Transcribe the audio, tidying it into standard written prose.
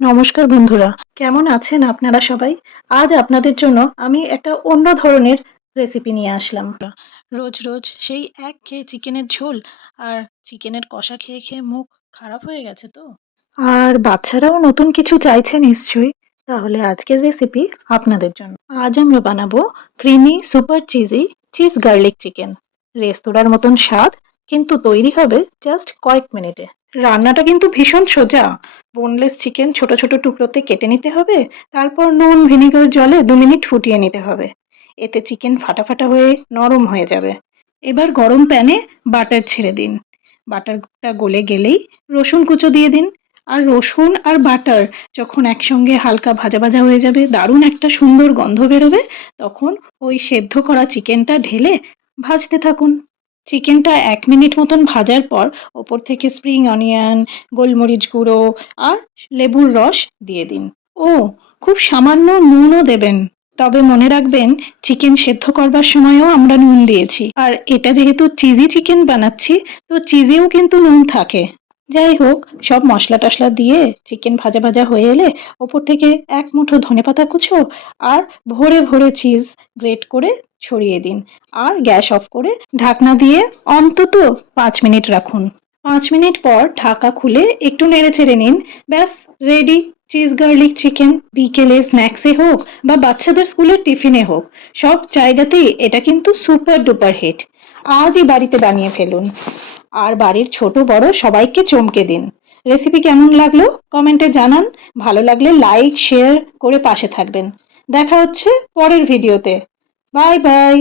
নমস্কার বন্ধুরা, কেমন আছেন আপনারা সবাই? আজ আপনাদের জন্য আমি একটা অন্য ধরনের রেসিপি নিয়ে আসলাম। রোজ রোজ সেই একঘেয়ে চিকেনের ঝোল আর চিকেনের কষা খেয়ে খেয়ে মুখ খারাপ হয়ে গেছে তো। আর বাচ্চারাও নতুন কিছু চাইছে নিশ্চয়ই। তাহলে আজকের রেসিপি আপনাদের জন্য। আজ আমরা বানাবো creamy super cheesy cheese garlic chicken. রেস্তোরাঁর মতন স্বাদ, কিন্তু তৈরি হবে জাস্ট কয়েক মিনিটে। রান্নাটা কিন্তু ভীষণ সোজা। বোনলেস চিকেন ছোট ছোট টুকরোতে কেটে নিতে হবে, তারপর নুন ভিনেগার জলে 2 মিনিট ফুটিয়ে নিতে হবে। এতে চিকেন ফাটা ফাটা হয়ে নরম হয়ে যাবে। এবার গরম প্যানে বাটার ছেড়ে দিন। বাটারটা গলে গেলেই রসুন কুচো দিয়ে দিন। আর রসুন আর বাটার যখন একসঙ্গে হালকা ভাজা ভাজা হয়ে যাবে, দারুণ একটা সুন্দর গন্ধ বেরোবে, তখন ওই সেদ্ধ করা চিকেনটা ঢেলে ভাজতে থাকুন। চিকেনটা 1 মিনিট মতন ভাজার পর ওপর থেকে স্প্রিং অনিয়ন, গোলমরিচ গুঁড়ো আর লেবুর রস দিয়ে দিন। ও, খুব সামান্য নুনও দেবেন। তবে মনে রাখবেন, চিকেন সেদ্ধ করবার সময়ও আমরা নুন দিয়েছি। আর এটা যেহেতু চিজি চিকেন বানাচ্ছি, তো চিজেও কিন্তু নুন থাকে। যাই হোক, সব মশলা টশলা দিয়ে চিকেন ভাজা ভাজা হয়ে এলে ওপর থেকে এক মুঠো ধনেপাতা কুচো আর ভরে ভরে চিজ গ্রেট করে ছড়িয়ে দিন। আর গ্যাস অফ করে ঢাকনা দিয়ে অন্তত 5 মিনিট রাখুন। 5 মিনিট পর ঢাকা খুলে একটু নেড়ে চেড়ে নিন। ব্যাস, রেডি চিজ গার্লিক চিকেন। বিকেলে স্ন্যাক্সে হোক বা বাচ্চাদের স্কুলের টিফিনে হোক, সব জায়গাতেই এটা কিন্তু সুপার ডুপার হিট। আজই বাড়িতে বানিয়ে ফেলুন আর বাড়ির ছোট বড় সবাইকে চমকে দিন। রেসিপি কেমন লাগলো কমেন্টে জানান। ভালো লাগলে লাইক শেয়ার করে পাশে থাকবেন। দেখা হচ্ছে পরের ভিডিওতে। Bye bye.